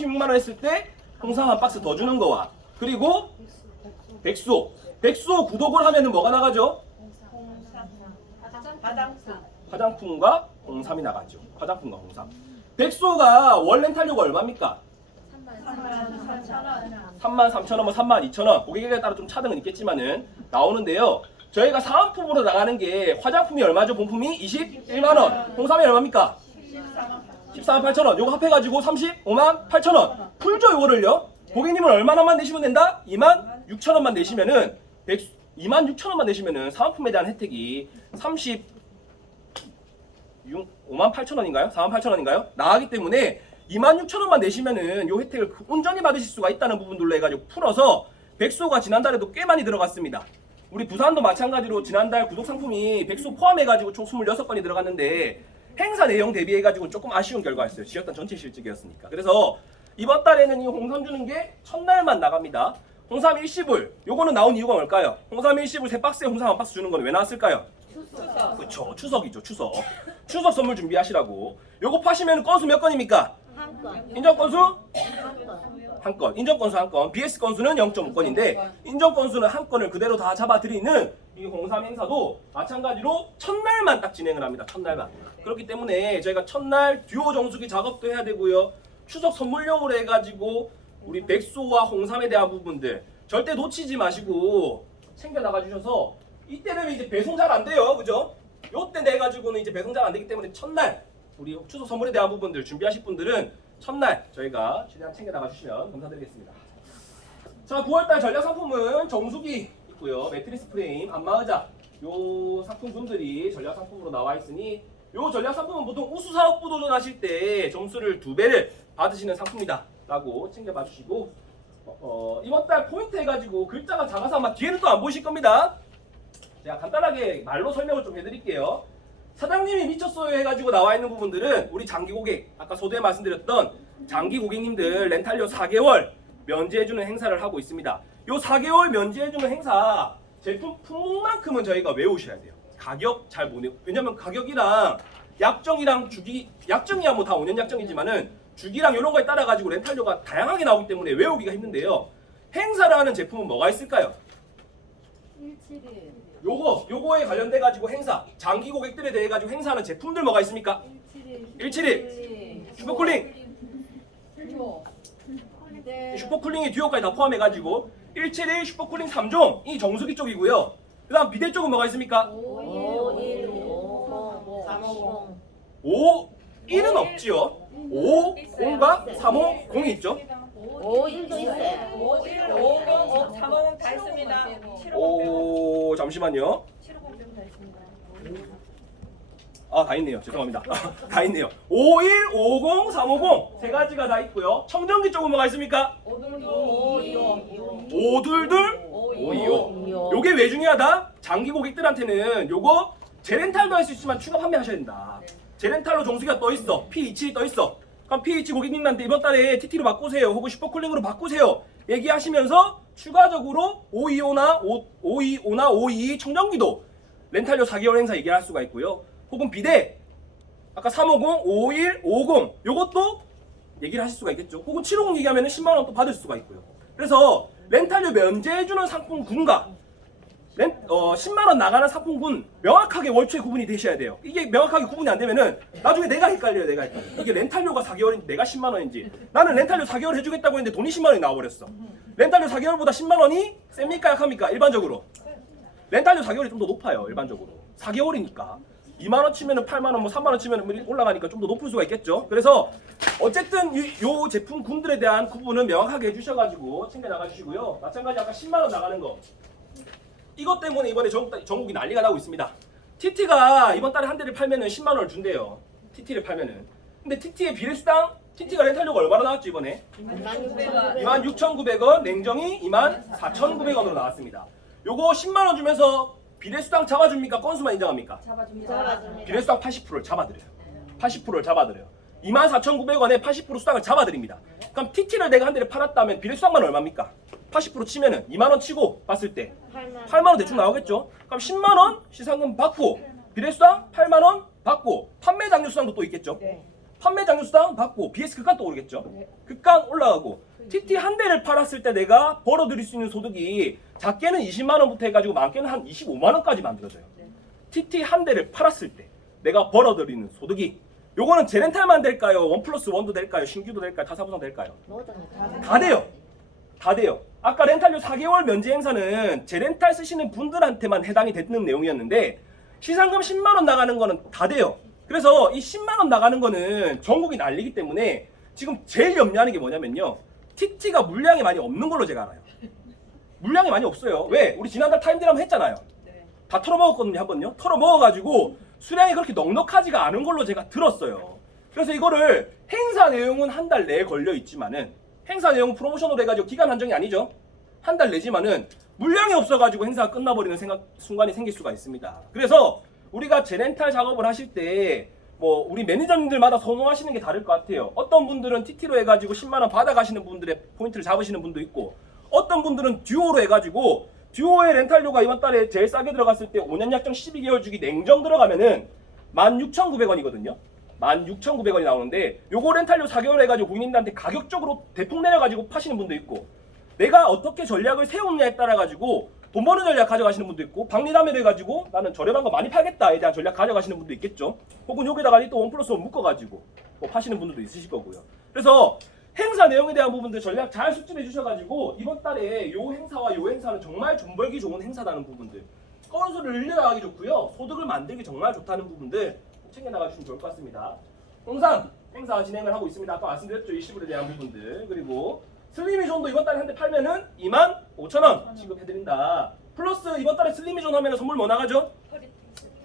36만 원 했을 때 홍삼 한 박스 더 주는 거와 그리고 백수 구독을 하면은 뭐가 나가죠? 화장품과 홍삼이 나가죠. 화장품과 홍삼. 백수가 월 렌탈료가 얼마입니까? 33,000원, 32,000원. 고객에 따라 좀 차등은 있겠지만은 나오는데요. 저희가 사은품으로 나가는 게 화장품이 얼마죠? 본품이 21만 원. 홍삼이 얼마입니까? 14만 8천원. 요거 합해가지고 35만 8천원. 풀죠 요거를요. 고객님은 얼마나만 내시면 된다? 2만 6천원만 내시면은 2만 6천원만 내시면은 사은품에 대한 혜택이 5만 8천원인가요? 4만 8천원인가요? 나가기 때문에 2만 6천원만 내시면은 요 혜택을 온전히 받으실 수가 있다는 부분들로 해가지고 풀어서 백수가 지난달에도 꽤 많이 들어갔습니다. 우리 부산도 마찬가지로 지난달 구독 상품이 백수 포함해가지고 총 26건이 들어갔는데 행사 내용 대비해가지고 조금 아쉬운 결과였어요. 지역단 전체 실적이었으니까. 그래서 이번 달에는 이 홍삼 주는 게 첫날만 나갑니다. 홍삼 일시불. 요거는 나온 이유가 뭘까요? 홍삼 일시불 3박스에 홍삼 한 박스 주는 건 왜 나왔을까요? 추석. 그쵸. 추석이죠. 추석. 추석 선물 준비하시라고. 요거 파시면 건수 몇 건입니까? 한 건. 인정 건수? 한 건. 한 건. 인정 건수 한 건. BS 건수는 0.5건인데 인정 건수는 한 건을 그대로 다 잡아드리는 이 홍삼 행사도 마찬가지로 첫날만 딱 진행을 합니다. 첫날만. 그렇기 때문에 저희가 첫날 듀오 정수기 작업도 해야 되고요. 추석 선물용으로 해가지고 우리 백소와 홍삼에 대한 부분들 절대 놓치지 마시고 챙겨 나가 주셔서 이때 되면 이제 배송 잘 안 돼요. 그죠? 요때 내가지고는 이제 배송 잘 안 되기 때문에 첫날 우리 추석 선물에 대한 부분들 준비하실 분들은 첫날 저희가 최대한 챙겨 나가 주시면 감사드리겠습니다. 자, 9월달 전략 상품은 정수기 있고요. 매트리스 프레임, 안마의자 요 상품군들이 전략 상품으로 나와 있으니 요 전략 상품은 보통 우수 사업부 도전하실 때 점수를 2배를 받으시는 상품이다 라고 챙겨봐 주시고 이번 달 포인트 해가지고 글자가 작아서 아마 뒤에는 또 안 보이실 겁니다. 제가 간단하게 말로 설명을 좀 해드릴게요. 사장님이 미쳤어요 해가지고 나와 있는 부분들은 우리 장기 고객, 아까 소두에 말씀드렸던 장기 고객님들 렌탈료 4개월 면제해주는 행사를 하고 있습니다. 요 4개월 면제해주는 행사 제품 품목만큼은 저희가 외우셔야 돼요. 가격 잘 못 외우. 왜냐면 가격이랑 약정이랑 주기, 약정이야 뭐 다 5년 약정이지만은 주기랑 이런 거에 따라 가지고 렌탈료가 다양하게 나오기 때문에 외우기가 힘든데요. 행사를 하는 제품은 뭐가 있을까요? 171. 요거에 관련돼 가지고 행사, 장기 고객들에 대해 가지고 행사하는 제품들 뭐가 있습니까? 171 슈퍼쿨링, 슈퍼쿨링의 듀오까지 다 포함해 가지고 171 슈퍼쿨링 3종 이 정수기 쪽이고요. 그다음 비대 쪽은 뭐가 있습니까? 51은 없지요. 50과 350이 있죠. 51도 있어요. 51, 50, 350 다 있습니다. 오, 잠시만요. 750 다 있습니다. 아, 다 있네요. 죄송합니다. 다 있네요. 51, 50, 350 세 가지가 다 있고요. 청정기 쪽은 뭐가 있습니까? 오둘둘, 525. 요게 왜 중요하다? 장기 고객들한테는 요거 재렌탈도 할 수 있지만 추가 판매하셔야 된다. 재렌탈로 정수기가 떠 있어. P27이 떠 있어. 그럼 P27 고객님한테 이번 달에 TT로 바꾸세요. 혹은 슈퍼쿨링으로 바꾸세요. 얘기하시면서 추가적으로 525나 522 청정기도 렌탈료 4개월 행사 얘기할 수가 있고요. 혹은 비대 아까 350, 51, 50 요것도 얘기를 하실 수가 있겠죠. 혹은 750 얘기하면 10만 원 또 받을 수가 있고요. 그래서 렌탈료 면제해주는 상품군과 10만 원 나가는 상품군 명확하게 월초에 구분이 되셔야 돼요. 이게 명확하게 구분이 안 되면은 나중에 내가 헷갈려요. 이게 렌탈료가 4개월인지 내가 10만 원인지. 나는 렌탈료 4개월 해주겠다고 했는데 돈이 10만 원이 나와버렸어. 렌탈료 4개월보다 10만 원이 셉니까 약합니까? 일반적으로 렌탈료 4개월이 좀 더 높아요. 일반적으로 4개월이니까 2만 원 치면은 8만 원, 뭐 3만 원 치면은 올라가니까 좀 더 높을 수가 있겠죠. 그래서 어쨌든 요 제품 군들에 대한 구분은 명확하게 해주셔가지고 챙겨 나가주시고요. 마찬가지 아까 10만 원 나가는 거. 이것 때문에 이번에 전국이 난리가 나고 있습니다. TT가 이번 달에 한 대를 팔면은 10만 원을 준대요. TT를 팔면은. 근데 TT의 비례수당, TT가 렌탈료가 얼마나 나왔죠 이번에? 26,900원, 냉정이 24,900원으로 나왔습니다. 요거 10만 원 주면서 비례수당 잡아줍니까? 건수만 인정합니까? 잡아줍니다. 비례수당 80%를 잡아드려요. 80%를 잡아드려요. 24,900원에 80% 수당을 잡아드립니다. 그럼 TT를 내가 한 대를 팔았다면 비례수당만 얼마입니까? 80% 치면은 2만 원 치고 봤을 때 8만 원 대충 나오겠죠? 그럼 10만 원 시상금 받고 비례수당 8만 원 받고 판매 장려 수당도 또 있겠죠? 판매 장려수당 받고 BS 극간 또 오르겠죠. 극간 올라가고 TT 한 대를 팔았을 때 내가 벌어들일 수 있는 소득이 작게는 20만 원부터 해가지고 많게는 한 25만 원까지 만들어져요. TT 한 대를 팔았을 때 내가 벌어들이는 소득이 요거는 재렌탈만 될까요? 1+1도 될까요? 신규도 될까요? 타사부상 될까요? 다 돼요. 다 돼요. 아까 렌탈료 4개월 면제 행사는 재렌탈 쓰시는 분들한테만 해당이 되는 내용이었는데 시상금 10만 원 나가는 거는 다 돼요. 그래서 이 10만 원 나가는 거는 전국이 난리기 때문에 지금 제일 염려하는 게 뭐냐면요. TT가 물량이 많이 없는 걸로 제가 알아요. 물량이 많이 없어요. 왜? 우리 지난달 타임딜 한번 했잖아요. 다 털어먹었거든요. 한번요. 털어먹어가지고 수량이 그렇게 넉넉하지가 않은 걸로 제가 들었어요. 그래서 이거를 행사 내용은 한 달 내에 걸려 있지만은 행사 내용 프로모션으로 해가지고 기간 한정이 아니죠. 한 달 내지만은 물량이 없어가지고 행사가 끝나버리는 순간이 생길 수가 있습니다. 그래서 우리가 재렌탈 작업을 하실 때 뭐 우리 매니저님들마다 선호하시는 게 다를 것 같아요. 어떤 분들은 TT로 해가지고 10만 원 받아가시는 분들의 포인트를 잡으시는 분도 있고 어떤 분들은 듀오로 해가지고 듀오의 렌탈료가 이번 달에 제일 싸게 들어갔을 때 5년 약정 12개월 주기 냉정 들어가면은 16,900원이거든요. 16,900원이 나오는데 요거 렌탈료 4개월 해가지고 고객님들한테 가격적으로 대폭 내려가지고 파시는 분도 있고 내가 어떻게 전략을 세우느냐에 따라 가지고 돈 버는 전략 가져가시는 분도 있고 박리담회를 해가지고 나는 저렴한 거 많이 팔겠다에 대한 전략 가져가시는 분도 있겠죠. 혹은 여기다가 또 1+1 묶어가지고 뭐 파시는 분들도 있으실 거고요. 그래서 행사 내용에 대한 부분들 전략 잘 수집해 주셔가지고 이번 달에 요 행사와 요 행사는 정말 돈 벌기 좋은 행사다는 부분들 건수를 늘려나가기 좋고요. 소득을 만들기 정말 좋다는 부분들 챙겨나가주시면 좋을 것 같습니다. 홍삼 행사 진행을 하고 있습니다. 아까 말씀드렸죠. 일시불에 대한 부분들. 그리고 슬리미존도 이번 달에 한 대 팔면은 25,000원 지급해드린다. 플러스 이번 달에 슬리미존 하면은 선물 뭐 나가죠?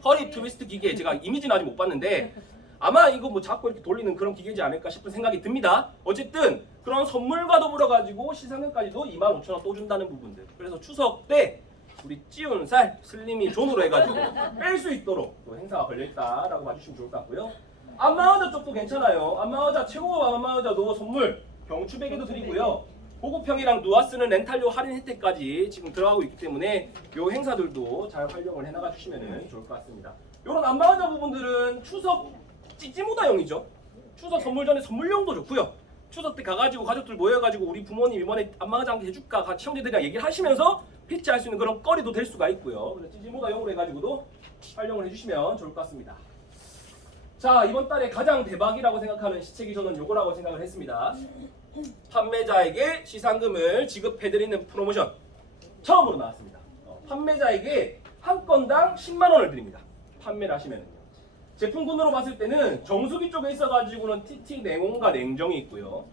허리 트위스트 기계. 제가 이미지는 아직 못 봤는데 아마 이거 뭐 자꾸 이렇게 돌리는 그런 기계지 않을까 싶은 생각이 듭니다. 어쨌든 그런 선물과 더불어 가지고 시상금까지도 25,000원 또 준다는 부분들. 그래서 추석 때 우리 찌운 살 슬리미존으로 해가지고 뺄 수 있도록 또 행사가 걸려있다라고 봐주시면 좋을 것 같고요. 안마의자 쪽도 괜찮아요. 안마의자 최고급 안마의자도 선물 경추 베개도 드리고요. 고급형이랑 누아스는 렌탈료 할인 혜택까지 지금 들어가고 있기 때문에 요 행사들도 잘 활용을 해나가 주시면 좋을 것 같습니다. 요런 안마의자 부분들은 추석 찌찌모다용이죠. 추석 선물 전에 선물용도 좋고요. 추석 때 가가지고 가족들 모여가지고 우리 부모님 이번에 안마의자 한 개 해줄까 같이 형제들이랑 얘기를 하시면서 피치할 수 있는 그런 거리도 될 수가 있고요. 그래서 찌찌모다용으로 해가지고도 활용을 해주시면 좋을 것 같습니다. 자, 이번 달에 가장 대박이라고 생각하는 시책이 저는 요거라고 생각을 했습니다. 판매자에게 시상금을 지급해드리는 프로모션 처음으로 나왔습니다. 판매자에게 한 건당 10만 원을 드립니다. 판매를 하시면은요. 제품군으로 봤을 때는 정수기 쪽에 있어가지고는 TT 냉온과 냉정이 있고요.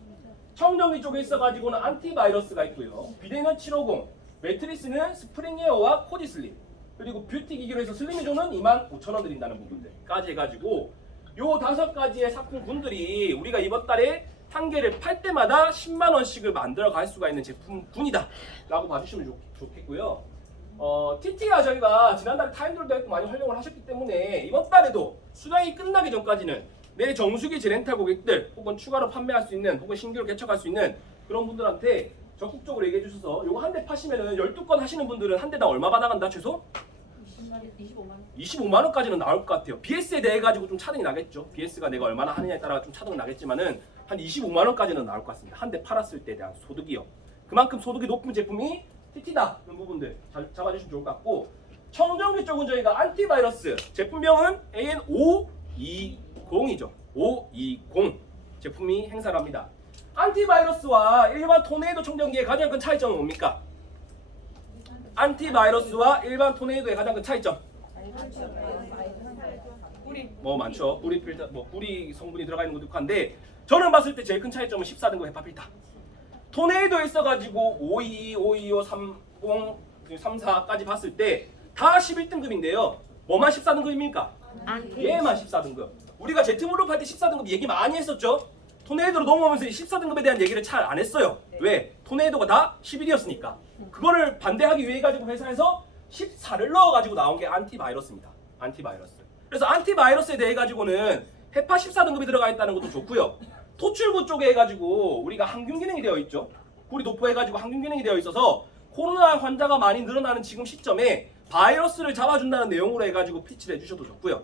청정기 쪽에 있어가지고는 안티바이러스가 있고요. 비대면 750, 매트리스는 스프링에어와 코디슬립, 그리고 뷰티 기기로 해서 슬리미존은 25,000원 드린다는 부분들까지 해가지고 요 5가지의 상품군들이 우리가 이번 달에 한 개를 팔 때마다 10만 원씩을 만들어 갈 수가 있는 제품군이다 라고 봐주시면 좋겠고요. TT가 저희가 지난달에 타임돌도 했고 많이 활용을 하셨기 때문에 이번 달에도 수량이 끝나기 전까지는 내 정수기 재렌탈 고객들 혹은 추가로 판매할 수 있는 혹은 신규로 개척할 수 있는 그런 분들한테 적극적으로 얘기해 주셔서 요거 한 대 파시면은 12건 하시는 분들은 한 대당 얼마 받아간다 최소? 25만 원까지는 나올 것 같아요. BS에 대해 가지고 좀 차등이 나겠죠. BS가 내가 얼마나 하느냐에 따라 좀 차등이 나겠지만은 한 25만 원까지는 나올 것 같습니다. 한 대 팔았을 때에 대한 소득이요. 그만큼 소득이 높은 제품이 TT다 이런 부분들 잘 잡아주시면 좋을 것 같고 청정기 쪽은 저희가 안티바이러스 제품명은 AN520이죠. 520 제품이 행사를 합니다. 안티바이러스와 일반 토네이도 청정기의 가장 큰 차이점은 뭡니까? 안티바이러스와 일반 토네이도의 가장 큰 차이점. 뭐 많죠. 뿌리 필터, 뭐 뿌리 성분이 들어가 있는 것도 있고 한데 저는 봤을 때 제일 큰 차이점은 14등급 헤파 필터. 토네이도에 있어가지고 522, 525, 30, 34까지 봤을 때 다 11등급인데요. 뭐만 14등급입니까? 얘만 14등급. 우리가 제트물로 팔 때 14등급 얘기 많이 했었죠. 토네이도로 넘어오면서 14등급에 대한 얘기를 잘 안 했어요. 왜? 토네이도가 다 11이었으니까. 그거를 반대하기 위해 가지고 회사에서 14를 넣어가지고 나온 게 안티바이러스입니다. 안티바이러스. 그래서 안티바이러스에 대해 가지고는 헤파 14등급이 들어가 있다는 것도 좋고요. 토출구 쪽에 해가지고 우리가 항균 기능이 되어 있죠. 불이 도포해가지고 항균 기능이 되어 있어서 코로나 환자가 많이 늘어나는 지금 시점에 바이러스를 잡아준다는 내용으로 해가지고 피치를 해주셔도 좋고요.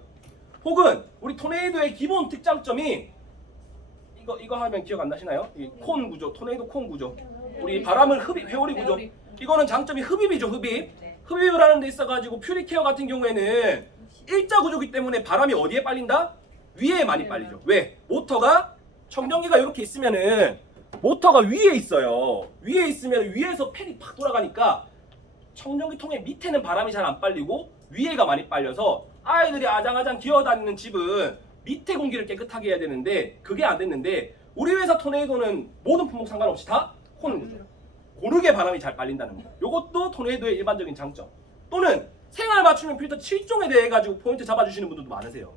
혹은 우리 토네이도의 기본 특장점이 이거 하면 기억 안 나시나요? 이 콘 구조, 토네이도 콘 구조. 우리 바람을 회오리 구조. 이거는 장점이 흡입이죠, 흡입. 흡입을 하는 데 있어가지고 퓨리케어 같은 경우에는 일자 구조기 때문에 바람이 어디에 빨린다? 위에 많이 빨리죠. 왜? 모터가 청정기가 이렇게 있으면은 모터가 위에 있어요. 위에 있으면 위에서 팬이 팍 돌아가니까 청정기 통의 밑에는 바람이 잘 안 빨리고 위에가 많이 빨려서 아이들이 아장아장 기어다니는 집은 밑에 공기를 깨끗하게 해야 되는데 그게 안 됐는데 우리 회사 토네이도는 모든 품목 상관없이 다 콘 구조. 고르게 바람이 잘 빨린다는 거. 요것도 토네이도의 일반적인 장점. 또는 생활 맞춤형 필터 7종에 대해 가지고 포인트 잡아주시는 분들도 많으세요.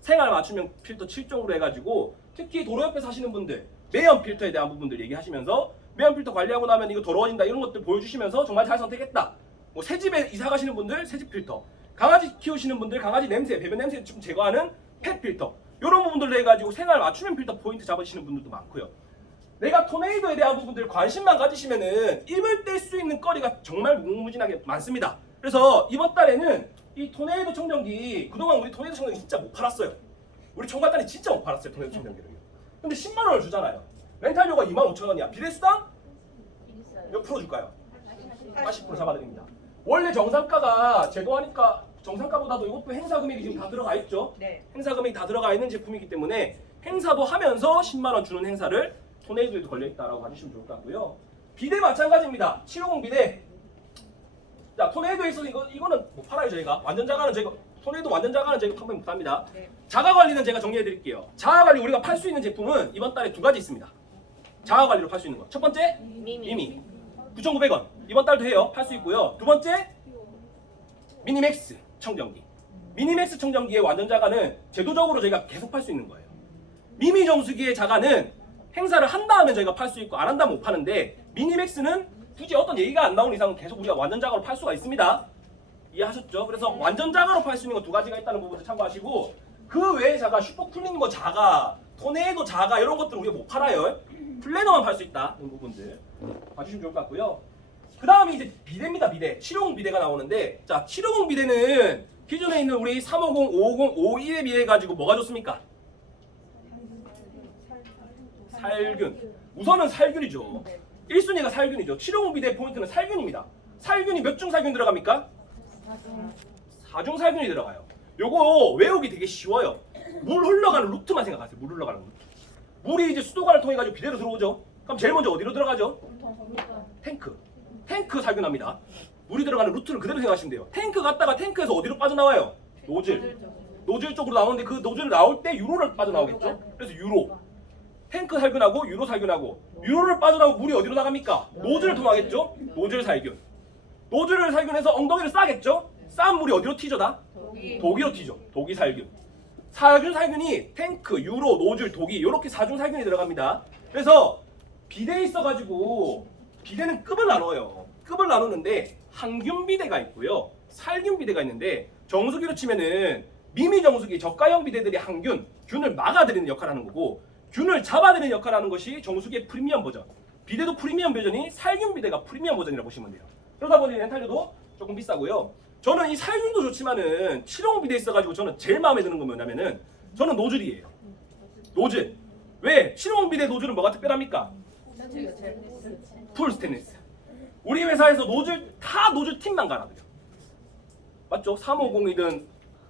생활 맞춤형 필터 7종으로 해가지고 특히 도로 옆에 사시는 분들 매연 필터에 대한 부분들 얘기하시면서 매연 필터 관리하고 나면 이거 더러워진다 이런 것들 보여주시면서 정말 잘 선택했다. 뭐 새집에 이사 가시는 분들 새집 필터, 강아지 키우시는 분들 강아지 냄새, 배변 냄새 좀 제거하는 펫 필터 이런 부분들로 해가지고 생활 맞춤형 필터 포인트 잡으시는 분들도 많고요. 내가 토네이도에 대한 부분들 관심만 가지시면은 입을 뗄 수 있는 거리가 정말 무궁무진하게 많습니다. 그래서 이번 달에는 이 토네이도 청정기 그동안 우리 토네이도 청정기 진짜 못 팔았어요. 우리 총괄단이 진짜 못 팔았어요 토네이도 청정기를. 근데 10만 원을 주잖아요. 렌탈료가 25,000원이야. 비례수당 몇 프로 줄까요? 80% 잡아드립니다. 원래 정상가가 제도하니까 정상가보다도 이것도 행사 금액이 지금 다 들어가 있죠. 네. 행사 금액이 다 들어가 있는 제품이기 때문에 행사도 하면서 10만 원 주는 행사를 토네이도에도 걸려있다라고 봐주시면 좋을 것 같고요. 비대 마찬가지입니다. 750 비대. 자, 토네이도에 있어서 이거는 못 팔아요 저희가. 완전 자가는 저희가 토네이도 완전 자가는 저희가 판매 못합니다. 네. 자가 관리는 제가 정리해드릴게요. 자가 관리 우리가 팔 수 있는 제품은 이번 달에 두 가지 있습니다. 자가 관리로 팔 수 있는 거. 첫 번째 미미 9,900원. 이번 달도 해요. 팔 수 있고요. 두 번째 미니맥스 청정기. 미니맥스 청정기의 완전 자가는 제도적으로 저희가 계속 팔 수 있는 거예요. 미미 정수기의 자가는 행사를 한다 하면 저희가 팔 수 있고 안 한다면 못 파는데 미니맥스는 굳이 어떤 얘기가 안 나오는 이상은 계속 우리가 완전 자가로 팔 수가 있습니다. 이해하셨죠? 그래서 완전 자가로 팔 수 있는 거 두 가지가 있다는 부분을 참고하시고 그 외의 자가 슈퍼쿨링 뭐 자가, 토네이도 자가 이런 것들은 우리가 못 팔아요. 플래너만 팔 수 있다. 이런 부분들 봐주시면 좋을 것 같고요. 그 다음에 이제 비대입니다. 비대. 750 비대가 나오는데 자 750 비대는 기존에 있는 우리 350, 550, 51에 비해 가지고 뭐가 좋습니까? 살균. 우선은 살균이죠. 1순위가 살균이죠. 750 비대 포인트는 살균입니다. 살균이 몇 중 살균 들어갑니까? 4중 살균이 들어가요. 요거 외우기 되게 쉬워요. 물 흘러가는 루트만 생각하세요. 물 흘러가는 루트. 물이 이제 수도관을 통해 가지고 비대로 들어오죠. 그럼 제일 먼저 어디로 들어가죠? 탱크. 탱크 살균합니다. 물이 들어가는 루트를 그대로 생각하시면 돼요. 탱크 갔다가 탱크에서 어디로 빠져나와요? 노즐. 노즐 쪽으로 나오는데 그 노즐 나올 때 유로를 빠져나오겠죠? 그래서 유로. 탱크 살균하고 유로 살균하고 유로를 빠져나오고 물이 어디로 나갑니까? 노즐을 통하겠죠? 노즐 살균. 노즐을 살균해서 엉덩이를 싸겠죠? 싼 물이 어디로 튀죠 다? 도기로 튀죠. 도기 살균. 사중 살균이 탱크, 유로, 노즐, 도기 이렇게 4중 살균이 들어갑니다. 그래서 비대에 있어가지고 비대는 급을 나눠요. 급을 나누는데 항균 비대가 있고요. 살균 비대가 있는데 정수기로 치면은 미미 정수기 저가형 비대들이 항균, 균을 막아드리는 역할을 하는 거고 균을 잡아드리는 역할을 하는 것이 정수기의 프리미엄 버전. 비대도 프리미엄 버전이 살균 비대가 프리미엄 버전이라고 보시면 돼요. 그러다 보니 렌탈료도 조금 비싸고요. 저는 이 살균도 좋지만은 750 비대 있어가지고 저는 제일 마음에 드는 건 뭐냐면은 저는 노즐이에요. 노즐. 왜? 750 비대 노즐은 뭐가 특별합니까? 풀 스테인리스. 우리 회사에서 노즐 다 노즐 팀만 갈아드려. 맞죠? 350이든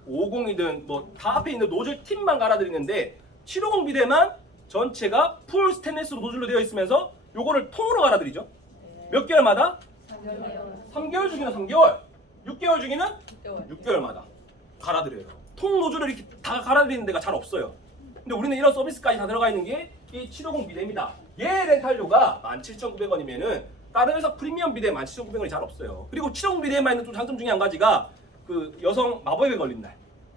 50이든 뭐 다 앞에 있는 노즐 팀만 갈아드리는데 750 비대만 전체가 풀 스테인리스로 노즐로 되어 있으면서 요거를 통으로 갈아드리죠. 몇 개월마다? 3개월 주기는 3개월, 6개월 주기는 6개월마다 갈아드려요. 통 노즐을 이렇게 다 갈아드리는 데가 잘 없어요. 근데 우리는 이런 서비스까지 다 들어가 있는 게 이 750 비대입니다. 얘 렌탈료가 17,900원이면은 다른 회사 프리미엄 비대 17,900원이 잘 없어요. 그리고 750 비대에만 있는 좀 장점 중에 한 가지가 그 여성 마법에 걸린 날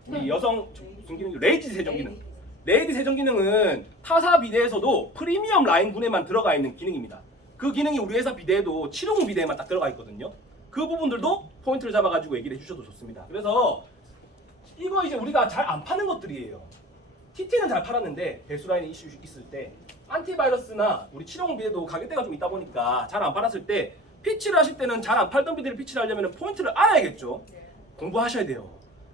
우리 여성 무슨 기능? 레이디 세정 기능. 레이디 세정 기능은 타사 비대에서도 프리미엄 라인 군에만 들어가 있는 기능입니다. 그 기능이 우리 회사 비대에도 750 비대에만 딱 들어가 있거든요. 그 부분들도 포인트를 잡아가지고 얘기를 해주셔도 좋습니다. 그래서 이거 이제 우리가 잘 안 파는 것들이에요. TT는 잘 팔았는데 배수 라인에 이슈 있을 때 안티바이러스나 우리 750 비대도 가격대가 좀 있다 보니까 잘 안 팔았을 때 피치를 하실 때는 잘 안 팔던 비대를 피치를 하려면 포인트를 알아야겠죠. 공부하셔야 돼요.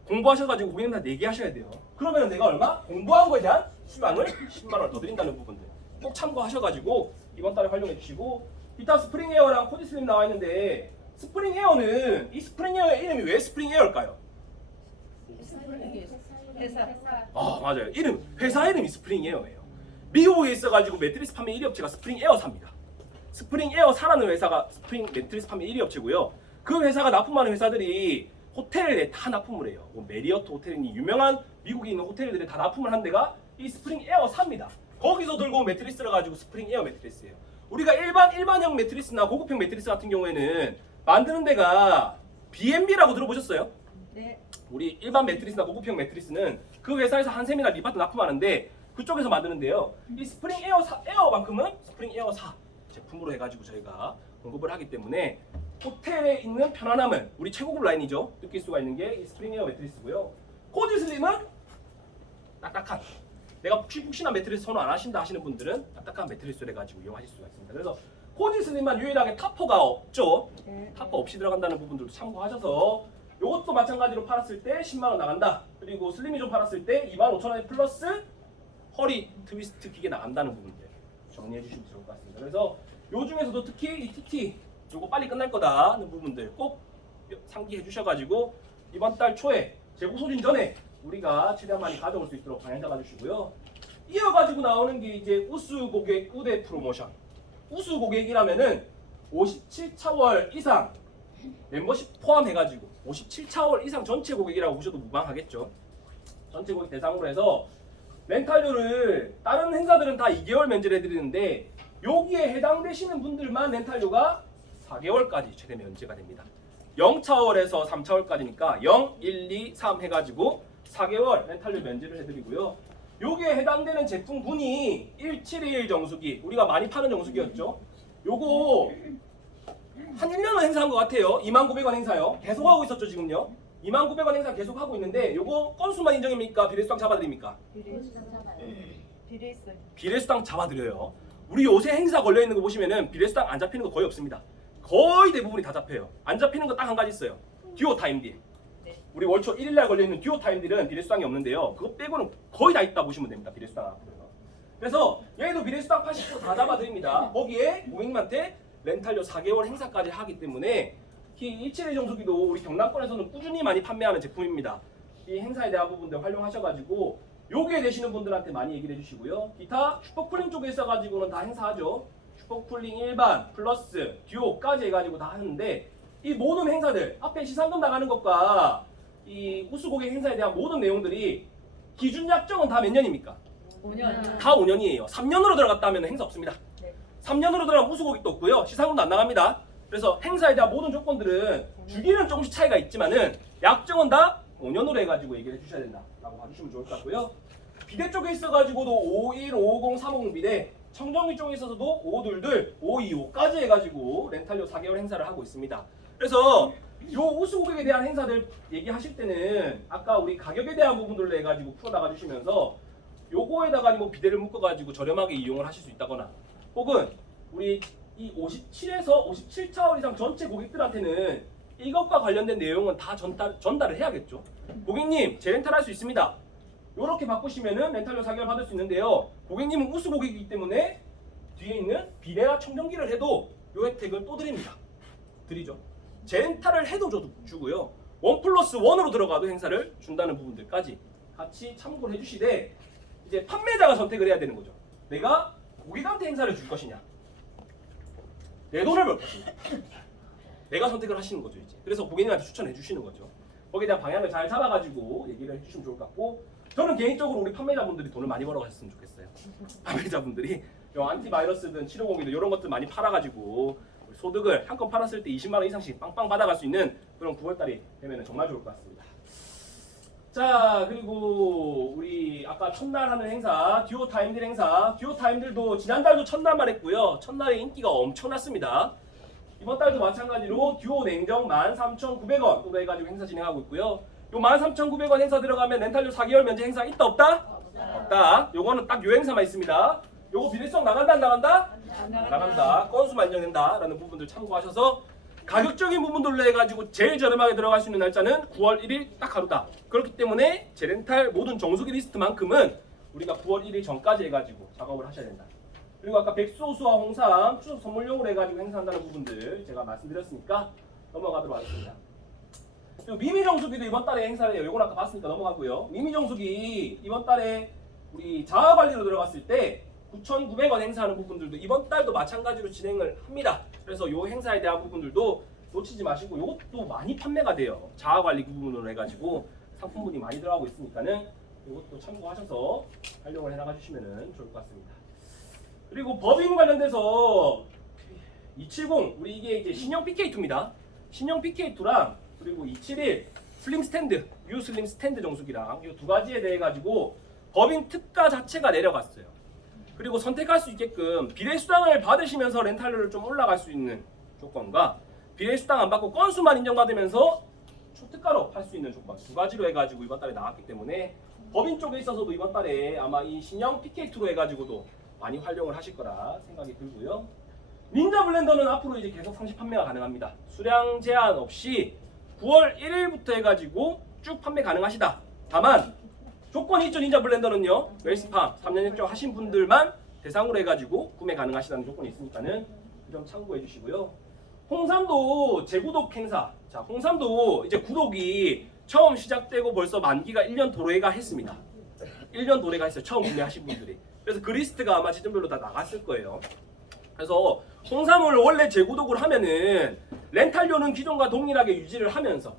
공부하셔가지고 고객님한테 얘기하셔야 돼요. 그러면 내가 얼마? 공부한 거에 대한 수당을 10만 원 더 드린다는 부분들. 꼭 참고하셔가지고 이번 달에 활용해 주시고 기타 스프링 에어랑 코디 슬림 나와 있는데 스프링 에어는 이 스프링 에어의 이름이 왜 스프링 에어일까요? 회사. 아 맞아요. 회사 이름이 스프링 에어예요. 미국에 있어가지고 매트리스 판매 1위 업체가 스프링 에어사입니다. 스프링 에어사라는 회사가 스프링 매트리스 판매 1위 업체고요. 그 회사가 납품하는 회사들이 호텔에 다 납품을 해요. 뭐 메리어트 호텔이니 유명한 미국에 있는 호텔들이 다 납품을 한 데가 이 스프링 에어사입니다. 거기서 들고 온 매트리스를 가지고 스프링 에어 매트리스예요. 우리가 일반형 매트리스나 고급형 매트리스 같은 경우에는 만드는 데가 B&B라고 들어보셨어요? 네. 우리 일반 매트리스나 고급형 매트리스는 그 회사에서 한샘이나 리파트 납품하는데 그쪽에서 만드는데요. 이 스프링 에어만큼은 스프링 에어사 제품으로 해가지고 저희가 공급을 하기 때문에 호텔에 있는 편안함은 우리 최고급 라인이죠. 느낄 수가 있는 게 이 스프링 에어 매트리스고요. 코지 슬림은 딱딱한 내가 푹신푹신한 매트리스 선호 안 하신다 하시는 분들은 딱딱한 매트리스를 해가지고 이용하실 수가 있습니다. 그래서 코지 슬림만 유일하게 타퍼가 없죠. 타퍼 없이 들어간다는 부분들도 참고하셔서 이것도 마찬가지로 팔았을 때 10만 원 나간다. 그리고 슬림이 좀 팔았을 때 25,000원에 플러스 허리 트위스트 기계 나간다는 부분들 정리해 주시면 좋을 것 같습니다. 그래서 요 중에서도 특히 이 TT 요거 빨리 끝날 거다 하는 부분들 꼭 상기해 주셔가지고 이번 달 초에 재고 소진 전에 우리가 최대한 많이 가져올 수 있도록 방향 잡아주시고요. 이어가지고 나오는 게 이제 우수 고객 우대 프로모션. 우수 고객이라면은 57차월 이상 멤버십 포함해가지고 57차월 이상 전체 고객이라고 보셔도 무방하겠죠. 전체 고객 대상으로 해서 렌탈료를 다른 행사들은 다 2개월 면제를 해드리는데 여기에 해당되시는 분들만 렌탈료가 4개월까지 최대 면제가 됩니다. 0차월에서 3차월까지니까 0, 1, 2, 3 해가지고 4개월 렌탈료 면제를 해드리고요. 여기에 해당되는 제품군이 171 정수기, 우리가 많이 파는 정수기였죠. 요거 한 1년은 행사한 것 같아요. 29,000원 행사요. 계속 하고 있었죠 지금요. 29,000원 행사 계속 하고 있는데 요거 건수만 인정입니까? 비례수당 잡아드립니까? 비례했어요. 비례수당 잡아드려요. 우리 요새 행사 걸려있는 거 보시면은 비례수당 안 잡히는 거 거의 없습니다. 거의 대부분이 다 잡혀요. 안 잡히는 거 딱 한 가지 있어요. 듀오 타임딜. 우리 월초 1일날 걸려있는 듀오 타임딜은 비례수당이 없는데요. 그거 빼고는 거의 다 있다 보시면 됩니다. 비례수당 앞으로요. 그래서 얘도 비례수당 80% 다 잡아드립니다. 거기에 고객님한테 렌탈료 4개월 행사까지 하기 때문에 이 171 정수기도 우리 경남권에서는 꾸준히 많이 판매하는 제품입니다. 이 행사에 대한 부분들 활용하셔가지고 요게 되시는 분들한테 많이 얘기를 해주시고요. 기타 슈퍼쿨링 쪽에 있어가지고는 다 행사하죠. 슈퍼쿨링 일반 플러스 듀오까지 해가지고 다 하는데 이 모든 행사들 앞에 시상금 나가는 것과 이 우수 고객 행사에 대한 모든 내용들이 기준 약정은 다 몇 년입니까? 5년. 다 5년이에요. 3년으로 들어갔다 하면 행사 없습니다. 네. 3년으로 들어가면 우수 고객도 없고요. 시상금도 안 나갑니다. 그래서 행사에 대한 모든 조건들은 주기는 조금씩 차이가 있지만은 약정은 다 5년으로 해가지고 얘기를 해주셔야 된다라고 봐주시면 좋을 것 같고요. 비대 쪽에 있어가지고도 51, 550, 350 비대, 청정기 쪽에 있어서도 522, 525까지 해가지고 렌탈료 4개월 행사를 하고 있습니다. 그래서 요 우수 고객에 대한 행사들 얘기하실 때는 아까 우리 가격에 대한 부분들로 해가지고 풀어나가 주시면서 요거에다가 뭐 비대를 묶어가지고 저렴하게 이용을 하실 수 있다거나 혹은 우리 이 57에서 57차월 이상 전체 고객들한테는 이것과 관련된 내용은 다 전달을 해야겠죠. 고객님 재렌탈 할 수 있습니다. 요렇게 바꾸시면은 렌탈료 4개월 받을 수 있는데요. 고객님은 우수 고객이기 때문에 뒤에 있는 비례나 청정기를 해도 요 혜택을 또 드립니다. 드리죠. 재렌탈을 해도 주고요. 1+1으로 들어가도 행사를 준다는 부분들까지 같이 참고를 해주시되 이제 판매자가 선택을 해야 되는 거죠. 내가 고객한테 행사를 줄 것이냐, 내 돈을 벌 것이냐. 내가 선택을 하시는 거죠 이제. 그래서 고객님한테 추천해 주시는 거죠. 거기에 대한 방향을 잘 잡아가지고 얘기를 해주시면 좋을 것 같고, 저는 개인적으로 우리 판매자분들이 돈을 많이 벌어가셨으면 좋겠어요. 판매자분들이 안티바이러스든 치료공이든 이런 것들 많이 팔아가지고 소득을 한 건 팔았을 때 20만 원 이상씩 빵빵 받아갈 수 있는 그런 9월달이 되면 정말 좋을 것 같습니다. 자, 그리고 우리 아까 첫날 하는 행사 듀오 타임딜 행사, 듀오 타임딜도 지난달도 첫날만 했고요. 첫날에 인기가 엄청났습니다. 이번 달도 마찬가지로 듀오 냉정 13,900원으로 해가지고 행사 진행하고 있고요. 요 13,900원 행사 들어가면 렌탈료 4개월 면제 행사 있다 없다? 없다. 요거는 딱 요 행사만 있습니다. 요거 비례성 나간다 안 나간다? 나간다. 건수만 인정된다 라는 부분들 참고하셔서 가격적인 부분들로 해가지고 제일 저렴하게 들어갈 수 있는 날짜는 9월 1일 딱 하루다. 그렇기 때문에 재렌탈 모든 정수기 리스트만큼은 우리가 9월 1일 전까지 해가지고 작업을 하셔야 된다. 그리고 아까 백소수와 홍삼 추석 선물용으로 해가지고 행사한다는 부분들 제가 말씀드렸으니까 넘어가도록 하겠습니다. 그리고 미미정수기도 이번 달에 행사를 해요. 이건 아까 봤으니까 넘어가고요. 미미정수기 이번 달에 우리 자아관리로 들어갔을 때 9,900원 행사하는 부분들도 이번 달도 마찬가지로 진행을 합니다. 그래서 이 행사에 대한 부분들도 놓치지 마시고 이것도 많이 판매가 돼요. 자아관리 부분으로 해가지고 상품분이 많이 들어가고 있으니까는 이것도 참고하셔서 활용을 해나가 주시면 좋을 것 같습니다. 그리고 법인 관련돼서 270 우리 이게 이제 신형 PK2입니다. 신형 PK2랑 그리고 271 슬림 스탠드, U 슬림 스탠드 정수기랑 이 두 가지에 대해 가지고 법인 특가 자체가 내려갔어요. 그리고 선택할 수 있게끔 비례수당을 받으시면서 렌탈료를 좀 올라갈 수 있는 조건과 비례수당 안 받고 건수만 인정받으면서 초특가로 팔 수 있는 조건 두 가지로 해가지고 이번 달에 나왔기 때문에 법인 쪽에 있어서도 이번 달에 아마 이 신형 PK2로 해가지고도 많이 활용을 하실 거라 생각이 들고요. 닌자 블렌더는 앞으로 이제 계속 상시 판매가 가능합니다. 수량 제한 없이 9월 1일부터 해가지고 쭉 판매 가능하시다. 다만 조건이 있죠. 닌자 블렌더는요. 웰스팜 3년 일정 하신 분들만 대상으로 해가지고 구매 가능하시다는 조건이 있으니까는 그 점 참고해 주시고요. 홍삼도 재구독 행사. 자, 홍삼도 이제 구독이 처음 시작되고 벌써 만기가 1년 도래가 했습니다. 1년 도래가 했어요. 처음 구매하신 분들이. 그래서 그 리스트가 아마 지점별로 다 나갔을 거예요. 그래서 홍삼을 원래 재구독을 하면은 렌탈료는 기존과 동일하게 유지를 하면서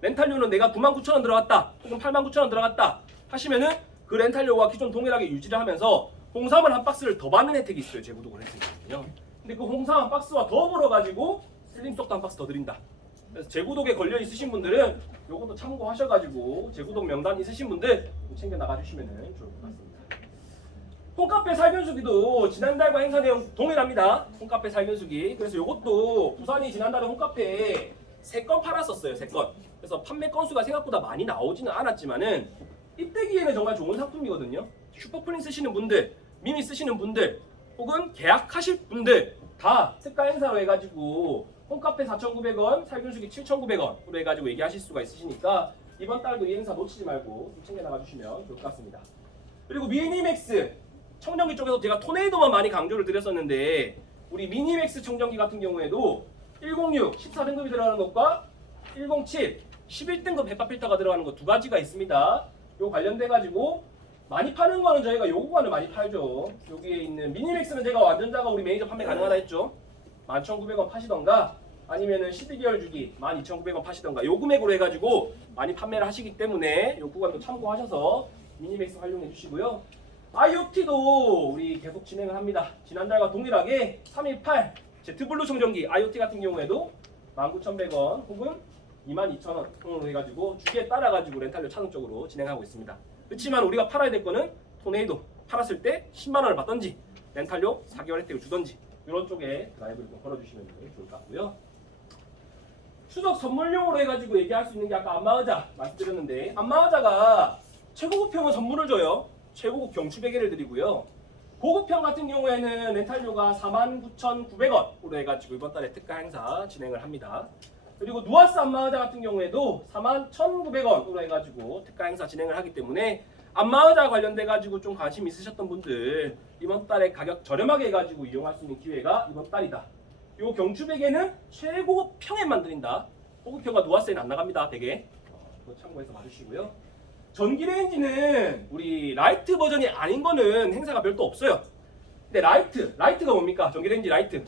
렌탈료는 내가 99,000원 들어갔다 혹은 89,000원 들어갔다 하시면은 그 렌탈료와 기존 동일하게 유지를 하면서 홍삼을 한 박스를 더 받는 혜택이 있어요. 재구독을 했으니까요. 근데 그 홍삼 한 박스와 더불어 가지고 슬림속도 한 박스 더 드린다. 그래서 재구독에 걸려 있으신 분들은 요것도 참고하셔가지고 재구독 명단 있으신 분들 챙겨 나가주시면 좋을 것 같습니다. 홈카페 살균수기도 지난달과 행사 내용 동일합니다. 홈카페 살균수기. 그래서 요것도 부산이 지난달에 홈카페에 3건 팔았었어요. 3건. 그래서 판매 건수가 생각보다 많이 나오지는 않았지만은 입대기에는 정말 좋은 상품이거든요. 슈퍼플린 쓰시는 분들, 미니 쓰시는 분들, 혹은 계약하실 분들 다 특가 행사로 해가지고 홈카페 4,900원, 살균수기 7,900원으로 해가지고 얘기하실 수가 있으시니까 이번 달도 이 행사 놓치지 말고 좀 챙겨 나가주시면 좋을 것 같습니다. 그리고 미니맥스 청정기 쪽에서 제가 토네이도만 많이 강조를 드렸었는데 우리 미니맥스 청정기 같은 경우에도 106 14등급이 들어가는 것과 107 11등급 헤파 필터가 들어가는 것 두 가지가 있습니다. 요 관련돼 가지고 많이 파는 거는 저희가 요 구간을 많이 팔죠. 여기에 있는 미니맥스는 제가 완전자가 우리 매니저 판매 가능하다 했죠. 11,900원 파시던가 아니면은 12개월 주기 12,900원 파시던가 요 금액으로 해가지고 많이 판매를 하시기 때문에 요 구간도 참고하셔서 미니맥스 활용해 주시고요. IoT도 우리 계속 진행을 합니다. 지난달과 동일하게 318 제트블루 청정기 IoT 같은 경우에도 19,100원 혹은 22,000원으로 해가지고 주기에 따라가지고 렌탈료 차등적으로 진행하고 있습니다. 그렇지만 우리가 팔아야 될 거는 토네이도 팔았을 때 10만 원을 받던지 렌탈료 4개월 혜택을 주던지 이런 쪽에 드라이브를 좀 걸어주시면 좋을 것 같고요. 추석 선물용으로 해가지고 얘기할 수 있는 게 아까 안마의자 말씀드렸는데 안마의자가 최고급형은 선물을 줘요. 최고급 경추 베개를 드리고요. 고급형 같은 경우에는 렌탈료가 49,900원으로 해가지고 이번 달에 특가 행사 진행을 합니다. 그리고 누아스 안마의자 같은 경우에도 41,900원으로 해가지고 특가 행사 진행을 하기 때문에 안마의자 관련돼 가지고 좀 관심 있으셨던 분들 이번 달에 가격 저렴하게 해가지고 이용할 수 있는 기회가 이번 달이다. 요 경추 베개는 최고급형에만 드린다. 고급형과 누아스에는 안 나갑니다. 베개. 그거 참고해서 봐주시고요. 전기레인지는 우리 라이트 버전이 아닌 거는 행사가 별도 없어요. 근데 라이트가 뭡니까? 전기레인지 라이트.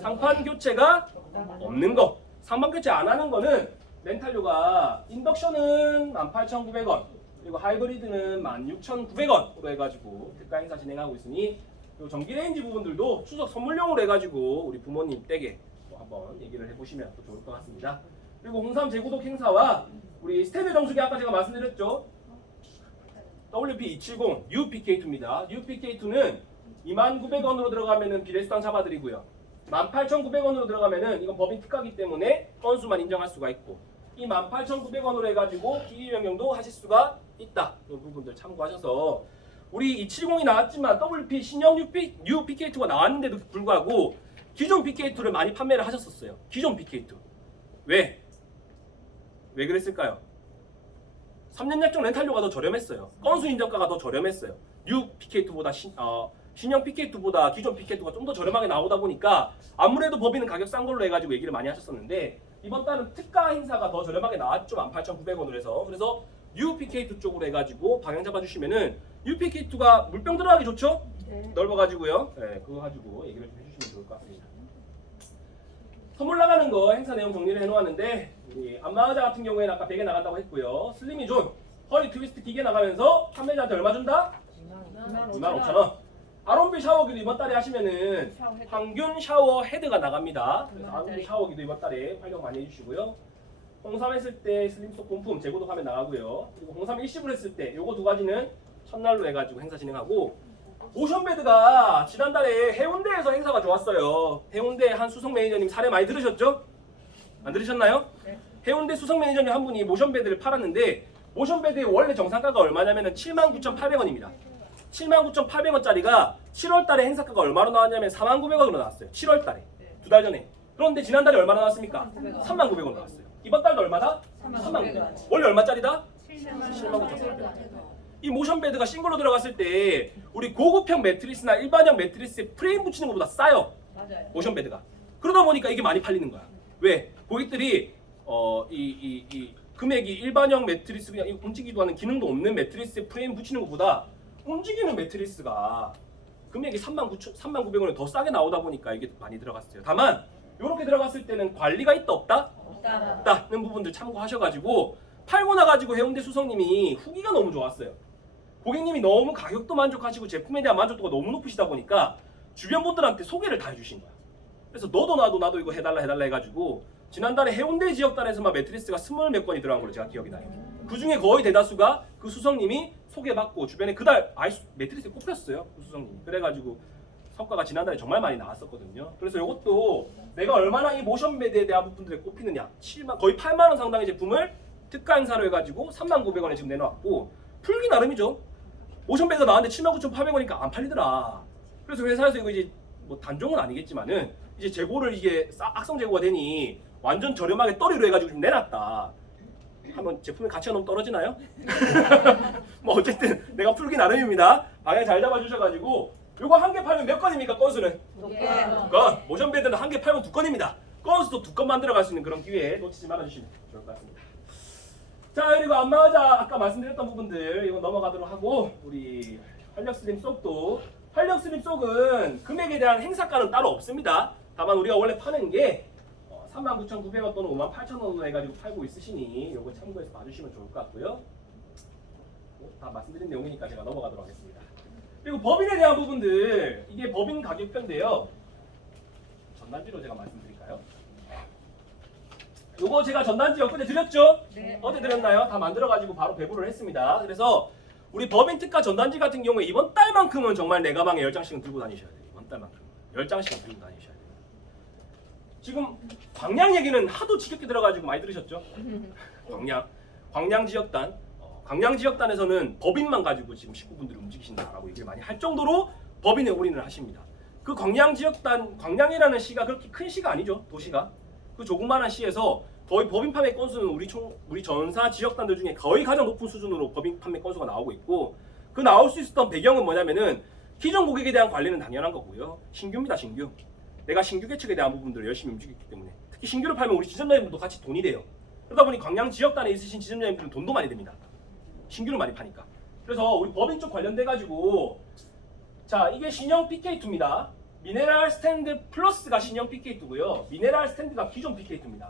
상판 교체가 없는 거. 상판 교체 안 하는 거는 렌탈료가 인덕션은 18,900원 그리고 하이브리드는 16,900원으로 해가지고 특가 행사 진행하고 있으니 요 전기레인지 부분들도 추석 선물용으로 해가지고 우리 부모님 댁에 한번 얘기를 해보시면 또 좋을 것 같습니다. 그리고 홍삼 재구독 행사와 우리 스탠드 정수기 아까 제가 말씀드렸죠. WP270 UPK2입니다. UPK2는 29,000원으로 들어가면은 비례수당 잡아드리고요. 18,900원으로 들어가면은 이건 법인 특가기 때문에 건수만 인정할 수가 있고 이 18,900원으로 해가지고 기기 변경도 하실 수가 있다. 이 부분들 참고하셔서 우리 270이 나왔지만 WP 신형 UPK2가 나왔는데도 불구하고 기존 PK2를 많이 판매를 하셨었어요. 기존 PK2. 왜 그랬을까요? 3년 약정 렌탈료가 더 저렴했어요. 건수 인정가가 더 저렴했어요. UPK2보다 신형 PK2보다 기존 PK2가 좀 더 저렴하게 나오다 보니까 아무래도 법인은 가격 싼 걸로 해가지고 얘기를 많이 하셨었는데 이번 달은 특가 행사가 더 저렴하게 나왔죠. 18,900원으로 해서. 그래서 뉴 PK2 쪽으로 해가지고 방향 잡아주시면은 뉴 PK2가 물병 들어가기 좋죠? 네. 넓어가지고요. 네, 그거 가지고 얘기를 좀 해주시면 좋을 것 같습니다. 선물 나가는 거 행사 내용 정리를 해놓았는데 우리 안마의자 같은 경우에는 아까 100에 나간다고 했고요. 슬리미 존 허리 트위스트 기계 나가면서 판매자한테 얼마 준다? 25,000원. 아론비 샤워기도 이번 달에 하시면은 평균 샤워 헤드가 나갑니다. 그래서 아론비 샤워기도 이번 달에 활용 많이 해주시고요. 홍삼 했을 때 슬림속 본품 재고도 하면 나가고요. 그리고 홍삼 일시불 했을 때 요거 두 가지는 첫날로 해가지고 행사 진행하고 오션베드가 지난달에 해운대에서 행사가 좋았어요. 해운대 한 수석 매니저님 사례 많이 들으셨죠? 안 들으셨나요? 네. 해운대 수석 매니저님 한 분이 모션베드를 팔았는데 모션베드의 원래 정상가가 얼마냐면 79,800원입니다. 79,800원짜리가 7월달에 행사가가 얼마로 나왔냐면 49,000원으로 나왔어요. 7월달에 두 달 전에. 그런데 지난달에 얼마나 나왔습니까? 39,000원 나왔어요. 이번 달도 얼마다? 39,000원. 원래 얼마짜리다? 79,800원. 이 모션베드가 싱글로 들어갔을 때 우리 고급형 매트리스나 일반형 매트리스에 프레임 붙이는 것보다 싸요. 맞아요. 모션베드가. 그러다 보니까 이게 많이 팔리는 거야. 왜? 고객들이 이 금액이 일반형 매트리스 그냥 움직이기도 하는 기능도 없는 매트리스에 프레임 붙이는 것보다 움직이는 매트리스가 금액이 39,900원이 더 싸게 나오다 보니까 이게 많이 들어갔어요. 다만 이렇게 들어갔을 때는 관리가 있다 없다? 없다. 없다는 부분들 참고하셔가지고 팔고 나가지고 해운대 수석님이 후기가 너무 좋았어요. 고객님이 너무 가격도 만족하시고 제품에 대한 만족도가 너무 높으시다 보니까 주변 분들한테 소개를 다 해주신 거야. 그래서 너도 나도 이거 해달라 해가지고 지난달에 해운대 지역단에서만 매트리스가 20몇 건이 들어간 걸로 제가 기억이 나요. 그 중에 거의 대다수가 그 수석님이 소개받고 주변에 그달 매트리스에 꼽혔어요. 그 수석님이. 그래가지고 성과가 지난달에 정말 많이 나왔었거든요. 그래서 이것도 내가 얼마나 이 모션베드에 대한 부분들에 꼽히느냐, 거의 8만 원 상당의 제품을 특가 행사로 해가지고 39,000원에 지금 내놓았고 풀기 나름이죠. 모션베드가 나왔는데 79,800원이니까 안 팔리더라. 그래서 회사에서 이거 이제 뭐 단종은 아니겠지만은 이제 재고를 이게 악성 재고가 되니 완전 저렴하게 떨이로 해가지고 좀 내놨다. 하면 제품의 가치가 너무 떨어지나요? 뭐 어쨌든 내가 풀기 나름입니다. 방향 잘 잡아주셔가지고 요거 한 개 팔면 몇 건입니까? 건수는? 예. 2건. 모션베드는 한 개 팔면 2건입니다. 건수도 2건 만들어갈 수 있는 그런 기회 놓치지 말아주시면 좋을 것 같습니다. 자, 그리고 안마의자 아까 말씀드렸던 부분들 이거 넘어가도록 하고 우리 활력슬림 속도 활력슬림 속은 금액에 대한 행사가는 따로 없습니다. 다만 우리가 원래 파는 게 39,900원 또는 58,000원으로 해가지고 팔고 있으시니 요거 참고해서 봐주시면 좋을 것 같고요. 다 말씀드린 내용이니까 제가 넘어가도록 하겠습니다. 그리고 법인에 대한 부분들 이게 법인 가격표인데요. 전단지로 제가 말씀드릴까요? 요거 제가 전단지 엊그제 드렸죠? 네. 어제 드렸나요? 다 만들어가지고 바로 배부를 했습니다. 그래서 우리 법인 특가 전단지 같은 경우에 이번 달만큼은 정말 내 가방에 10장씩은 들고 다니셔야 돼요. 이번 달만큼 10장씩은 들고 다니셔야 돼요. 지금 광양 얘기는 하도 지겹게 들어가지고 많이 들으셨죠? 광양 지역단 광양 지역단에서는 법인만 가지고 지금 식구분들이 움직이신다라고 얘기를 많이 할 정도로 법인에 올인을 하십니다. 그 광양 지역단 광양이라는 시가 그렇게 큰 시가 아니죠. 도시가 그 조그마한 시에서 거의 법인 판매 건수는 우리 전사 지역단들 중에 거의 가장 높은 수준으로 법인 판매 건수가 나오고 있고 그 나올 수 있었던 배경은 뭐냐면은 기존 고객에 대한 관리는 당연한 거고요. 신규입니다. 신규. 내가 신규 개척에 대한 부분들을 열심히 움직였기 때문에 특히 신규를 팔면 우리 지점장님들도 같이 돈이 돼요. 그러다 보니 광양 지역단에 있으신 지점장님들은 돈도 많이 됩니다. 신규를 많이 파니까. 그래서 우리 법인 쪽 관련돼 가지고 자 이게 신형 PK2입니다. 미네랄 스탠드 플러스가 신형 PK2고요. 미네랄 스탠드가 기존 PK2입니다.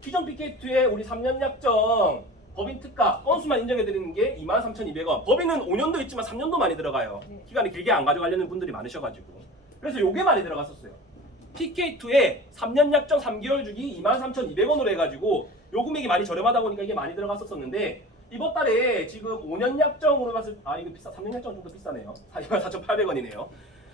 기존 PK2에 우리 3년 약정 법인 특가 건수만 인정해 드리는 게 23,200원. 법인은 5년도 있지만 3년도 많이 들어가요. 기간이 길게 안 가져가려는 분들이 많으셔가지고. 그래서 요게 많이 들어갔었어요. PK2에 3년 약정 3개월 주기 23,200원으로 해가지고 요 금액이 많이 저렴하다 보니까 이게 많이 들어갔었는데 이번 달에 지금 5년 약정으로 봤을 때 이거 비싸 3년 약정 좀 더 비싸네요. 24,800원이네요.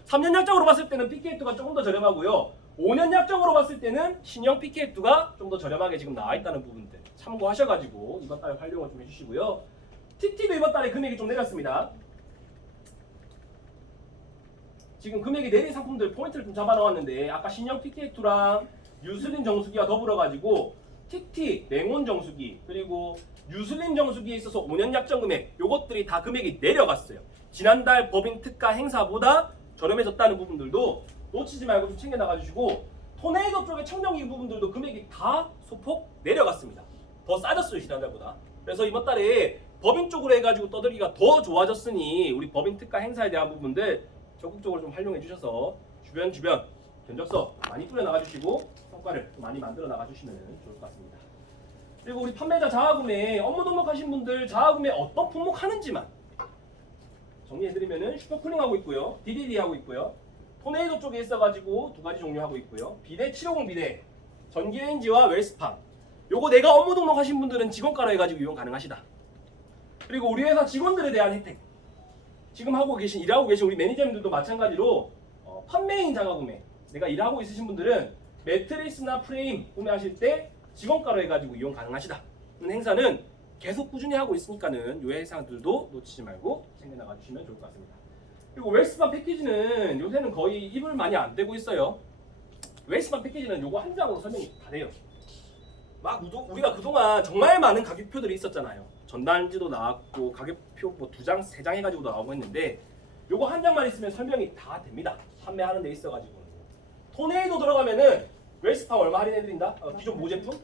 3년 약정으로 봤을 때는 PK2가 조금 더 저렴하고요. 5년 약정으로 봤을 때는 신형 PK2가 좀 더 저렴하게 지금 나와 있다는 부분들 참고하셔가지고 이번 달에 활용을 좀 해주시고요. TT도 이번 달에 금액이 좀 내렸습니다. 지금 금액이 내린 상품들 포인트를 좀 잡아 넣었는데 아까 신형 PK2랑 유슬린 정수기와 더불어 가지고 TT 냉온 정수기 그리고 유슬린 정수기에 있어서 5년 약정 금액 요것들이 다 금액이 내려갔어요. 지난달 법인 특가 행사보다 저렴해졌다는 부분들도 놓치지 말고 좀 챙겨 나가주시고 토네이도 쪽의 청정기 부분들도 금액이 다 소폭 내려갔습니다. 더 싸졌어요 지난달보다. 그래서 이번 달에 법인 쪽으로 해가지고 떠들기가 더 좋아졌으니 우리 법인 특가 행사에 대한 부분들 적극적으로 좀 활용해 주셔서 주변 견적서 많이 뿌려 나가주시고 성과를 좀 많이 만들어 나가주시면 좋을 것 같습니다. 그리고 우리 판매자 자하구매 업무 등록하신 분들 자하구매 어떤 품목 하는지만 정리해드리면은 슈퍼쿨링 하고 있고요, DDD 하고 있고요, 토네이도 쪽에 있어가지고 두 가지 종류 하고 있고요, 비대 750 비대, 전기레인지와 웰스팜. 요거 내가 업무 등록하신 분들은 직원가로 해가지고 이용 가능하시다. 그리고 우리 회사 직원들에 대한 혜택. 지금 일하고 계신 우리 매니저님들도 마찬가지로 판매인 자가구매. 내가 일하고 있으신 분들은 매트리스나 프레임 구매하실 때 직원가로 해가지고 이용 가능하시다. 행사는 계속 꾸준히 하고 있으니까는 요 행사들도 놓치지 말고 챙겨 나가주시면 좋을 것 같습니다. 그리고 웰스팜 패키지는 요새는 거의 입을 많이 안 대고 있어요. 웰스팜 패키지는 요거 한 장으로 설명이 다 돼요. 우리가 그동안 정말 많은 가격표들이 있었잖아요. 전단지도 나왔고 가격표 뭐 2장, 3장 해가지고 나오고 했는데 요거 한 장만 있으면 설명이 다 됩니다. 판매하는 데 있어가지고. 토네이도 들어가면은 웰스팜 얼마 할인해드린다? 기존 모제품?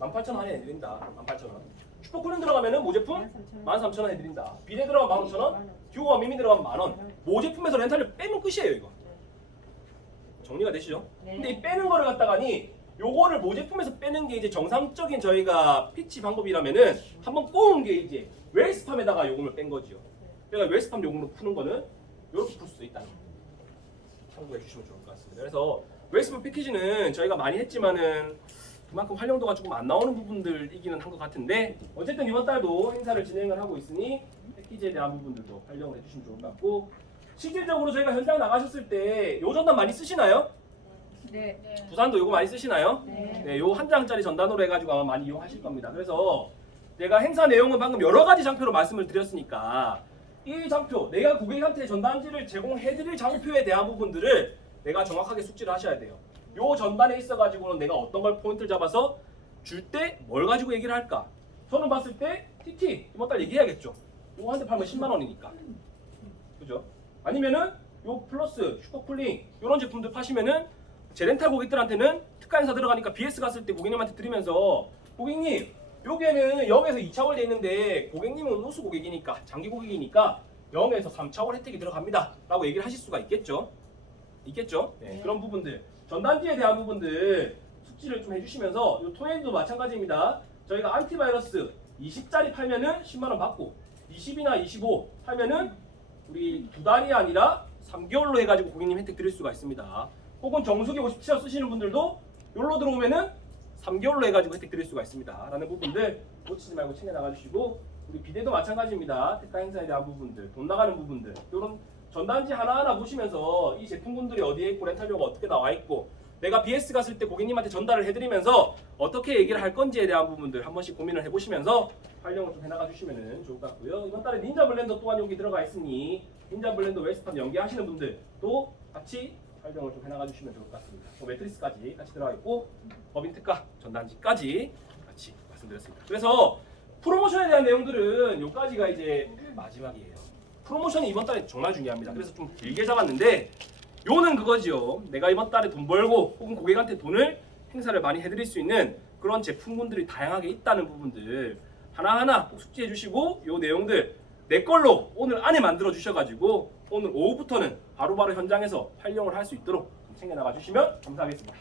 18,000원 할인해드린다. 18,000원. 슈퍼쿨링 들어가면은 모제품 13,000원 해드린다. 비대 들어가면 15,000원, 듀오와 미미 들어가면 10,000원. 모제품에서 렌탈을 빼면 끝이에요 이거. 정리가 되시죠? 근데 이 빼는 거를 갖다가니 요거를 모제품에서 빼는 게 이제 정상적인 저희가 피치 방법이라면은 한번 꼬은 게 이제 웰스팜에다가 요금을 뺀 거지요. 그러니까 웰스팜 요금으로 푸는 거는 요렇게 풀 수도 있다는 거 참고해 주시면 좋을 것 같습니다. 그래서 웰스팜 패키지는 저희가 많이 했지만은 그만큼 활용도가 조금 안 나오는 부분들이기는 한 것 같은데 어쨌든 이번 달도 행사를 진행을 하고 있으니 패키지에 대한 부분들도 활용을 해주시면 좋을 것 같고 실질적으로 저희가 현장 나가셨을 때 요 전단 많이 쓰시나요? 네. 부산도 요거 많이 쓰시나요? 네. 네, 요 한 장짜리 전단으로 해가지고 아마 많이 이용하실 겁니다. 그래서 내가 행사 내용은 방금 여러 가지 장표로 말씀을 드렸으니까 이 장표, 내가 고객한테 전단지를 제공해드릴 장표에 대한 부분들을 내가 정확하게 숙지를 하셔야 돼요. 요 전단에 있어가지고는 내가 어떤 걸 포인트를 잡아서 줄 때 뭘 가지고 얘기를 할까? 저는 봤을 때 TT 이번 달 얘기해야겠죠. 요거 한 대 팔면 10만 원이니까. 그죠? 아니면은 요 플러스 슈퍼쿨링 요런 제품들 파시면은 제 렌탈 고객들한테는 특가 행사 들어가니까 BS 갔을 때 고객님한테 드리면서 고객님 여기에는 0에서 2차월 돼 있는데 고객님은 우수 고객이니까 장기 고객이니까 0에서 3차월 혜택이 들어갑니다 라고 얘기를 하실 수가 있겠죠. 네, 그런 부분들 전단지에 대한 부분들 숙지를 좀 해주시면서 요 토네이도 마찬가지입니다. 저희가 안티바이러스 20짜리 팔면은 10만원 받고 20이나 25 팔면은 우리 2달이 아니라 3개월로 해가지고 고객님 혜택 드릴 수가 있습니다. 혹은 정수기 57호 쓰시는 분들도 요로 들어오면은 3개월로 해가지고 혜택 드릴 수가 있습니다. 라는 부분들 놓치지 말고 챙겨 나가주시고 우리 비대도 마찬가지입니다. 특가 행사에 대한 부분들, 돈 나가는 부분들 요런 전단지 하나하나 보시면서 이 제품군들이 어디에 있고 렌탈료가 어떻게 나와 있고 내가 BS 갔을 때 고객님한테 전달을 해드리면서 어떻게 얘기를 할 건지에 대한 부분들 한 번씩 고민을 해보시면서 활용을 좀 해나가 주시면 좋을 것 같고요. 이번 달에 닌자 블렌더 또한 여기 들어가 있으니 닌자 블렌더 웰스팜 연계하시는 분들도 같이 활용을 좀 해나가 주시면 좋을 것 같습니다. 매트리스까지 같이 들어가 있고 법인 특가 전단지까지 같이 말씀드렸습니다. 그래서 프로모션에 대한 내용들은 요까지가 이제 마지막이에요. 프로모션이 이번 달에 정말 중요합니다. 그래서 좀 길게 잡았는데 요는 그거지요. 내가 이번 달에 돈 벌고 혹은 고객한테 돈을 행사를 많이 해드릴 수 있는 그런 제품군들이 다양하게 있다는 부분들 하나하나 꼭 숙지해 주시고 요 내용들 내 걸로 오늘 안에 만들어 주셔가지고 오늘 오후부터는 바로바로 현장에서 활용을 할 수 있도록 챙겨 나가 주시면 감사하겠습니다.